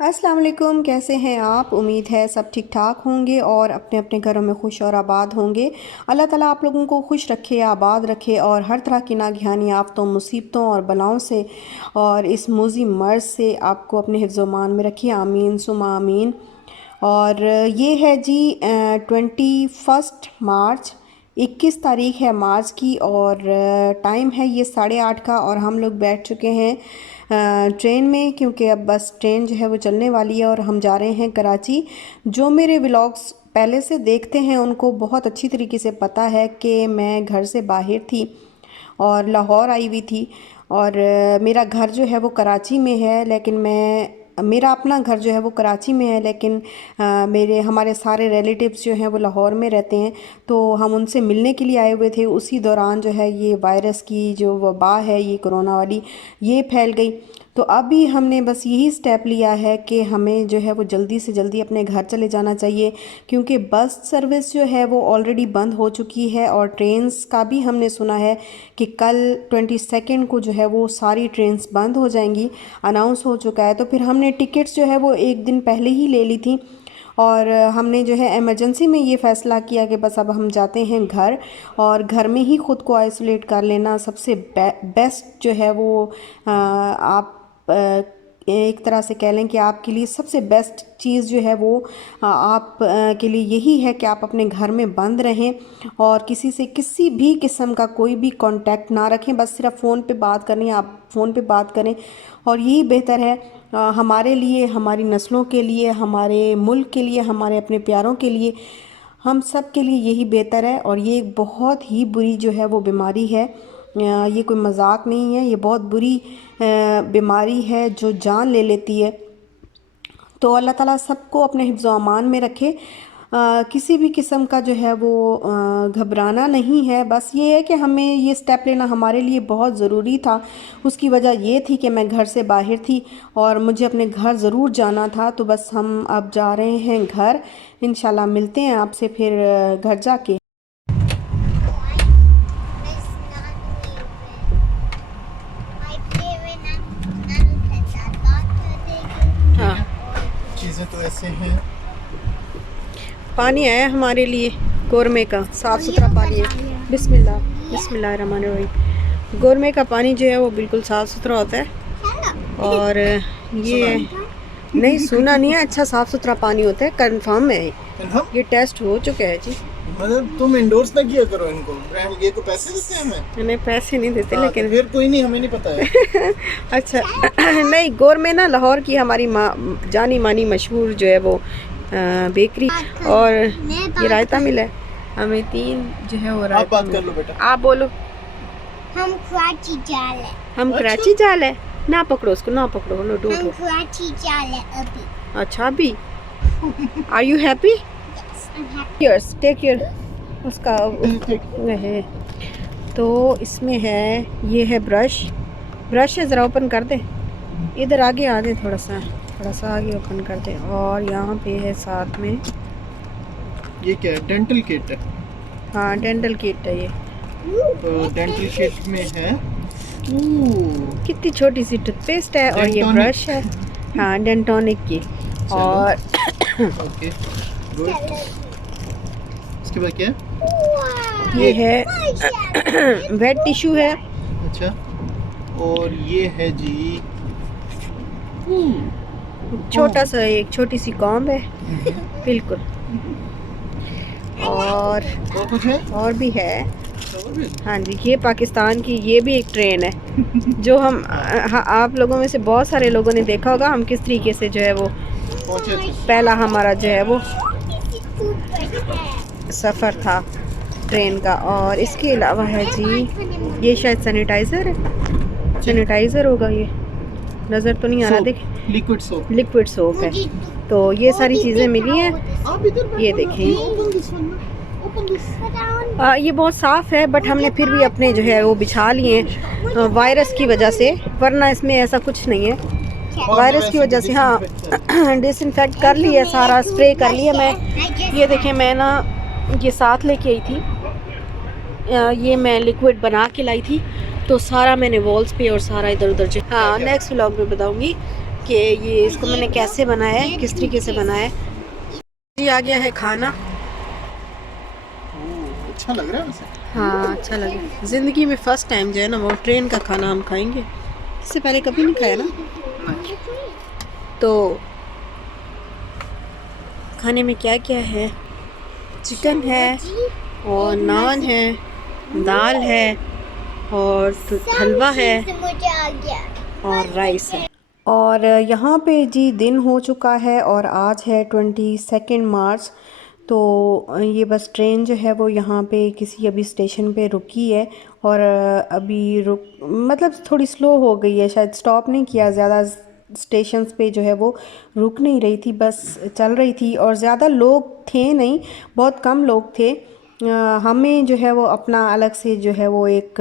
अस्सलाम वालेकुम, कैसे हैं आप। उम्मीद है सब ठीक ठाक होंगे और अपने अपने घरों में खुश और आबाद होंगे। अल्लाह ताला आप लोगों को खुश रखे, आबाद रखे और हर तरह की नागहानी आफ़तों, मुसीबतों और बलाओं से और इस मूज़ी मर्ज़ से आपको अपने हिफ्ज़ मान में रखिए। आमीन सुमा आमीन। और ये है जी 21 मार्च, 21 तारीख है मार्च की और टाइम है ये 8:30 का और हम लोग बैठ चुके हैं ट्रेन में, क्योंकि अब बस ट्रेन जो है वो चलने वाली है और हम जा रहे हैं कराची। जो मेरे व्लॉग्स पहले से देखते हैं उनको बहुत अच्छी तरीके से पता है कि मैं घर से बाहर थी और लाहौर आई हुई थी और मेरा घर जो है वो कराची में है, लेकिन मेरा अपना घर जो है वो कराची में है, लेकिन हमारे सारे रिलेटिव्स जो हैं वो लाहौर में रहते हैं। तो हम उनसे मिलने के लिए आए हुए थे। उसी दौरान जो है ये वायरस की जो वबा है, ये कोरोना वाली, ये फैल गई। तो अभी हमने बस यही स्टेप लिया है कि हमें जो है वो जल्दी से जल्दी अपने घर चले जाना चाहिए, क्योंकि बस सर्विस जो है वो ऑलरेडी बंद हो चुकी है और ट्रेन्स का भी हमने सुना है कि कल 22 को जो है वो सारी ट्रेन्स बंद हो जाएंगी, अनाउंस हो चुका है। तो फिर हमने टिकट्स जो है वो एक दिन पहले ही ले ली थी और हमने जो है इमरजेंसी में ये फ़ैसला किया कि बस अब हम जाते हैं घर और घर में ही ख़ुद को आइसोलेट कर लेना सबसे बेस्ट जो है वो आप एक तरह से कह लें कि आपके लिए सबसे बेस्ट चीज़ जो है वो आप के लिए यही है कि आप अपने घर में बंद रहें और किसी से किसी भी किस्म का कोई भी कांटेक्ट ना रखें। बस सिर्फ फ़ोन पे बात करनी है, आप फ़ोन पे बात करें और यही बेहतर है हमारे लिए, हमारी नस्लों के लिए, हमारे मुल्क के लिए, हमारे अपने प्यारों के लिए, हम सब के लिए यही बेहतर है। और ये एक बहुत ही बुरी जो है वो बीमारी है, ये कोई मजाक नहीं है, ये बहुत बुरी बीमारी है जो जान ले लेती है। तो अल्लाह ताला सबको अपने हिफ्ज़ अमान में रखे। किसी भी किस्म का जो है वो घबराना नहीं है। बस ये है कि हमें ये स्टेप लेना हमारे लिए बहुत ज़रूरी था। उसकी वजह ये थी कि मैं घर से बाहर थी और मुझे अपने घर ज़रूर जाना था। तो बस हम अब जा रहे हैं घर। इंशाल्लाह मिलते हैं आपसे फिर घर जाके। हाँ, चीज़ें तो ऐसे हैं। पानी आया हमारे लिए गोरमे का, साफ़ सुथरा पानी है। बिस्मिल्लाह बिस्मिल्लाहिर्रहमानिर्रहीम। गोरमे का पानी जो है वो बिल्कुल साफ़ सुथरा होता है और ये नहीं सुना नहीं है, अच्छा साफ़ सुथरा पानी होता है, कंफर्म है, ये टेस्ट हो चुका है जी। मतलब तुम इंडोर्स ना किया करो इनको, ब्रांड ये को पैसे देते हैं हमें? नहीं पैसे नहीं देते, लेकिन फिर कोई नहीं, हमें नहीं पता है। अच्छा नहीं, गोरमे ना लाहौर की हमारी जानी मानी मशहूर जो है वो बेकरी, और ये रायता मिला है हमें 3 जो है वो। आप बात कर लो बेटा, आप बोलो। हम कराची जा रहे हैं। हम कराची जा रहे हैं। ना पकड़ो उसको, ना पकड़ो, लो डूबो। हम कराची जा रहे हैं अभी। अच्छा अभी। Are you happy? Yes, take your उसका है। तो इसमें है, ये है ब्रश है, ज़रा ओपन कर दे, इधर आगे आ दे, थोड़ा सा आगे ओपन कर दे। और यहाँ पे है साथ में, ये क्या है? डेंटल किट है। हाँ डेंटल किट है ये। तो डेंटल किट में है कितनी छोटी सी टूथपेस्ट है और ये ब्रश है, हाँ डेंटोनिक की। और ओके गुड। इसके बाद क्या है? ये है वेट टिश्यू है। अच्छा, और ये है जी छोटा सा एक छोटी सी कॉम्ब है बिल्कुल। और कुछ है और भी है। हाँ जी, ये पाकिस्तान की ये भी एक ट्रेन है जो हम आप लोगों में से बहुत सारे लोगों ने देखा होगा हम किस तरीके से जो है वो पहला हमारा जो है वो सफ़र था ट्रेन का। और इसके अलावा है जी, ये शायद सैनिटाइज़र होगा, ये नज़र तो नहीं आ रहा, देख लिक्विड सोप है। तो ये सारी चीज़ें मिली हैं, ये देखें। ये बहुत साफ़ है बट हमने फिर भी अपने जो है वो बिछा लिए हैं वायरस की वजह से, वरना इसमें ऐसा कुछ नहीं है। वायरस की वजह से हाँ डिसइंफेक्ट कर लिया, सारा स्प्रे कर लिया। मैं ये देखें, मैं ना ये साथ लेके आई थी, ये मैं लिक्विड बना के लाई थी, तो सारा मैंने वॉल्स पे और सारा इधर उधर हाँ नेक्स्ट व्लॉग में बताऊंगी। कि ये इसको मैंने कैसे बनाया है, किस तरीके से बनाया है। जी आ गया है खाना। अच्छा लग रहा है वैसे। हाँ अच्छा लगे। ज़िंदगी में फ़र्स्ट टाइम जो है ना वो ट्रेन का खाना हम खाएंगे। इससे पहले कभी नहीं खाया ना। तो खाने में क्या क्या है? चिकन है और नान है, दाल है और हलवा है मुझे आ गया। और राइस है। और यहाँ पे जी दिन हो चुका है और आज है 22 मार्च। तो ये बस ट्रेन जो है वो यहाँ पे किसी अभी स्टेशन पे रुकी है और अभी रुक मतलब थोड़ी स्लो हो गई है, शायद स्टॉप नहीं किया ज़्यादा स्टेशंस पे जो है वो रुक नहीं रही थी, बस चल रही थी और ज़्यादा लोग थे नहीं, बहुत कम लोग थे। हमें जो है वो अपना अलग से जो है वो एक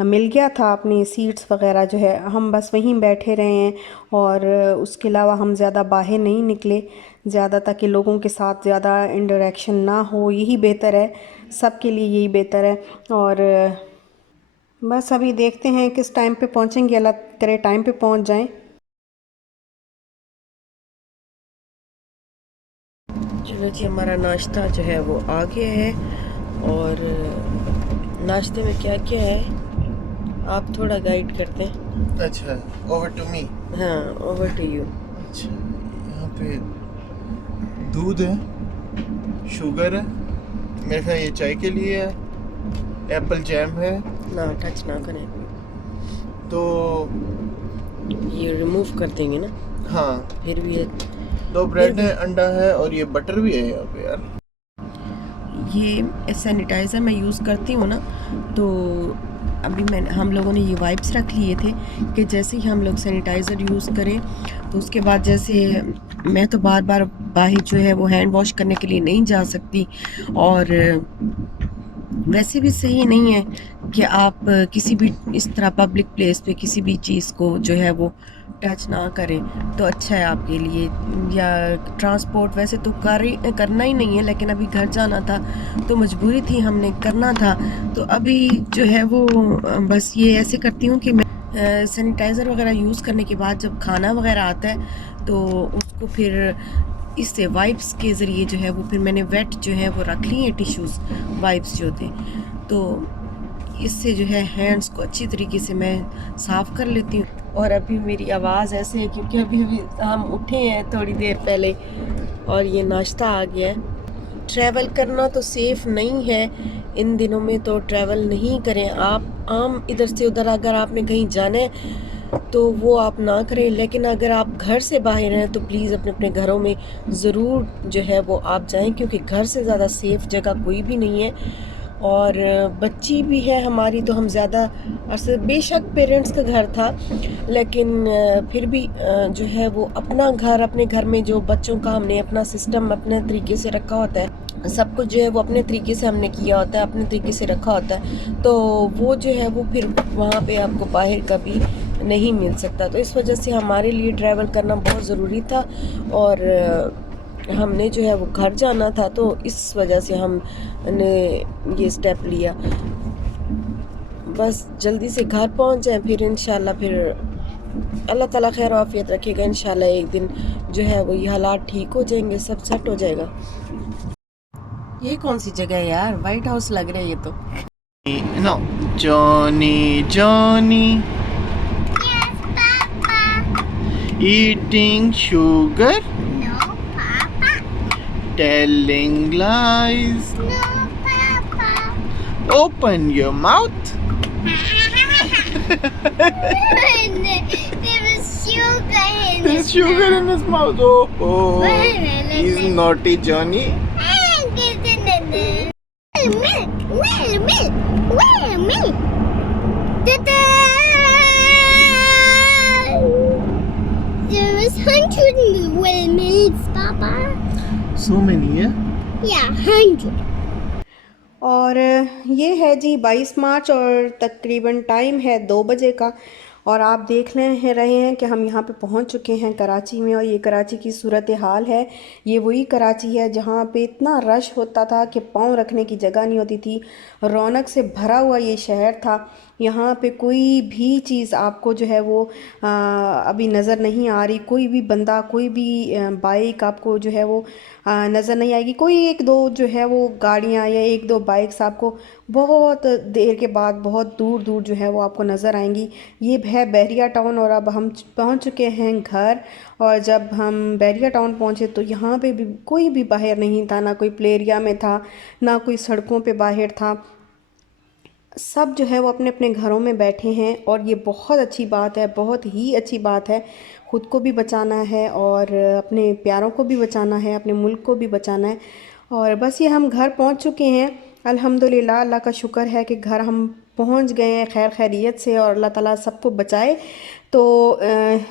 मिल गया था, अपनी सीट्स वगैरह जो है हम बस वहीं बैठे रहे हैं और उसके अलावा हम ज़्यादा बाहर नहीं निकले ज़्यादा, ताकि लोगों के साथ ज़्यादा इंटरेक्शन ना हो, यही बेहतर है, सबके लिए यही बेहतर है। और बस अभी देखते हैं किस टाइम पे पहुंचेंगे, अल्लाह करे टाइम पे पहुंच जाएं। चलो जी हमारा नाश्ता जो है वो आ गया है और नाश्ते में क्या क्या है आप थोड़ा गाइड करते हैं। अच्छा, ओवर टू मी। हाँ ओवर टू यू। अच्छा, यहाँ पे दूध है, शुगर है, मेरे ख्याल ये चाय के लिए है, एप्पल जैम है, ना टच ना करें, तो ये रिमूव कर देंगे ना। हाँ, फिर भी 2 ब्रेड है, अंडा है और ये बटर भी है यहाँ पे यार। ये सैनिटाइज़र मैं यूज़ करती हूँ ना, तो अभी हम लोगों ने ये वाइप्स रख लिए थे कि जैसे ही हम लोग सैनिटाइज़र यूज़ करें तो उसके बाद जैसे मैं तो बार बार बाहर जो है वो हैंड वॉश करने के लिए नहीं जा सकती और वैसे भी सही नहीं है कि आप किसी भी इस तरह पब्लिक प्लेस पे किसी भी चीज़ को जो है वो टच ना करें तो अच्छा है आपके लिए। या ट्रांसपोर्ट वैसे तो करना ही नहीं है, लेकिन अभी घर जाना था तो मजबूरी थी, हमने करना था। तो अभी जो है वो बस ये ऐसे करती हूँ कि मैं सैनिटाइज़र वगैरह यूज़ करने के बाद जब खाना वगैरह आता है तो उसको फिर इससे वाइप्स के ज़रिए जो है वो फिर मैंने वेट जो है वो रख ली हैं टिश्यूज़, वाइप्स जो थे, तो इससे जो है हैंड्स को अच्छी तरीके से मैं साफ़ कर लेती हूँ। और अभी मेरी आवाज़ ऐसे है क्योंकि अभी हम उठे हैं थोड़ी देर पहले और ये नाश्ता आ गया है। ट्रैवल करना तो सेफ़ नहीं है इन दिनों में, तो ट्रैवल नहीं करें आप। आम इधर से उधर अगर आपने कहीं जाना है तो वो आप ना करें, लेकिन अगर आप घर से बाहर हैं तो प्लीज़ अपने अपने घरों में ज़रूर जो है वो आप जाएं, क्योंकि घर से ज़्यादा सेफ़ जगह कोई भी नहीं है। और बच्ची भी है हमारी तो हम ज़्यादा अरसे, बेशक पेरेंट्स का घर था लेकिन फिर भी जो है वो अपना घर, अपने घर में जो बच्चों का हमने अपना सिस्टम अपने तरीके से रखा होता है, सब कुछ जो है वो अपने तरीके से हमने किया होता है, अपने तरीके से रखा होता है, तो वो जो है वो फिर वहाँ पे आपको बाहर कभी नहीं मिल सकता। तो इस वजह से हमारे लिए ट्रैवल करना बहुत ज़रूरी था और हमने जो है वो घर जाना था, तो इस वजह से हमने ये स्टेप लिया। बस जल्दी से घर पहुंच जाएं, फिर इंशाल्लाह फिर अल्लाह ताला खैर आफियत रखेगा, इंशाल्लाह एक दिन जो है वो ये हालात ठीक हो जाएंगे, सब सेट हो जाएगा। ये कौन सी जगह है यार, वाइट हाउस लग रहा है ये तो। No, Johnny Johnny Yes, Papa. Eating sugar, No, Papa. Telling lies, No, Papa. Open your mouth. There was sugar in There's his sugar in mouth. his mouth. Oh, he's naughty Johnny. Milk. Ta-da! There was 100 milks, Papa. So many, yeah? Yeah, 100. और ये है जी 22 मार्च और तकरीबन time है 2 बजे का और आप देख रहे हैं कि हम यहाँ पे पहुँच चुके हैं कराची में। और ये कराची की सूरत हाल है। ये वही कराची है जहाँ पे इतना रश होता था कि पाँव रखने की जगह नहीं होती थी। रौनक से भरा हुआ ये शहर था। यहाँ पे कोई भी चीज़ आपको जो है वो अभी नज़र नहीं आ रही। कोई भी बंदा, कोई भी बाइक आपको जो है वो नज़र नहीं आएगी। कोई एक दो जो है वो गाड़ियाँ या एक दो बाइक्स आपको बहुत देर के बाद बहुत दूर दूर जो है वो आपको नज़र आएंगी। ये है बहरिया टाउन और अब हम पहुंच चुके हैं घर। और जब हम बहरिया टाउन पहुंचे तो यहाँ पे भी कोई भी बाहर नहीं था, ना कोई प्ले एरिया में था, ना कोई सड़कों पे बाहर था। सब जो है वो अपने अपने घरों में बैठे हैं। और ये बहुत अच्छी बात है, बहुत ही अच्छी बात है। ख़ुद को भी बचाना है और अपने प्यारों को भी बचाना है, अपने मुल्क को भी बचाना है। और बस ये हम घर पहुंच चुके हैं। अल्हम्दुलिल्लाह, अल्लाह का शुक्र है कि घर हम पहुंच गए हैं खैर खैरियत से और अल्लाह ताला सबको बचाए। तो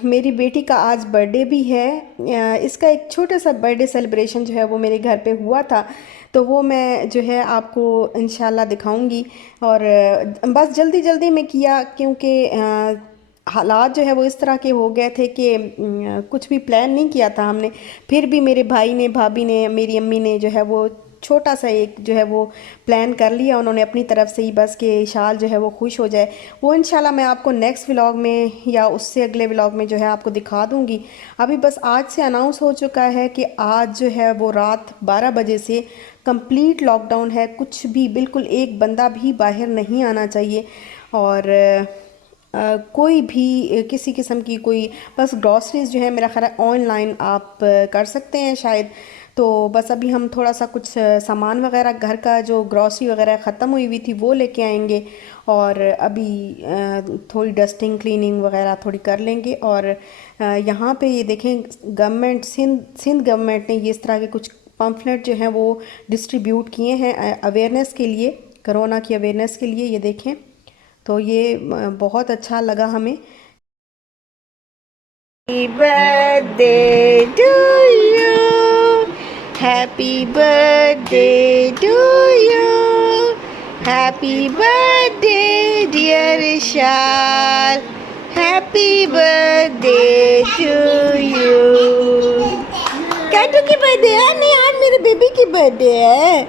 मेरी बेटी का आज बर्थडे भी है। इसका एक छोटा सा बर्थडे सेलिब्रेशन जो है वो मेरे घर पे हुआ था। तो वो मैं जो है आपको इंशाल्लाह दिखाऊंगी। और बस जल्दी जल्दी में किया क्योंकि हालात जो है वो इस तरह के हो गए थे कि कुछ भी प्लान नहीं किया था हमने। फिर भी मेरे भाई ने, भाभी ने, मेरी अम्मी ने जो है वो छोटा सा एक जो है वो प्लान कर लिया उन्होंने अपनी तरफ से ही, बस कि शाल जो है वो खुश हो जाए। वो इंशाल्लाह मैं आपको नेक्स्ट व्लॉग में या उससे अगले व्लॉग में जो है आपको दिखा दूंगी। अभी बस आज से अनाउंस हो चुका है कि आज जो है वो रात 12 बजे से कंप्लीट लॉकडाउन है। कुछ भी, बिल्कुल एक बंदा भी बाहर नहीं आना चाहिए। और कोई भी किसी किस्म की कोई, बस ग्रॉसरीज जो है मेरा ख्याल है ऑनलाइन आप कर सकते हैं शायद। तो बस अभी हम थोड़ा सा कुछ सामान वगैरह घर का जो ग्रॉसरी वगैरह ख़त्म हुई हुई थी वो लेके आएंगे। और अभी थोड़ी डस्टिंग क्लीनिंग वगैरह थोड़ी कर लेंगे। और यहाँ पे ये देखें, गवर्नमेंट सिंध गवर्नमेंट ने ये इस तरह के कुछ पम्फलेट जो हैं वो डिस्ट्रीब्यूट किए हैं अवेयरनेस के लिए, कोरोना की अवेयरनेस के लिए। ये देखें, तो ये बहुत अच्छा लगा हमें। Happy birthday to you, happy birthday to you, happy birthday dear Ishal, happy birthday to you. कैटू की बर्थडे है? नहीं, आज मेरे बेबी की बर्थडे है।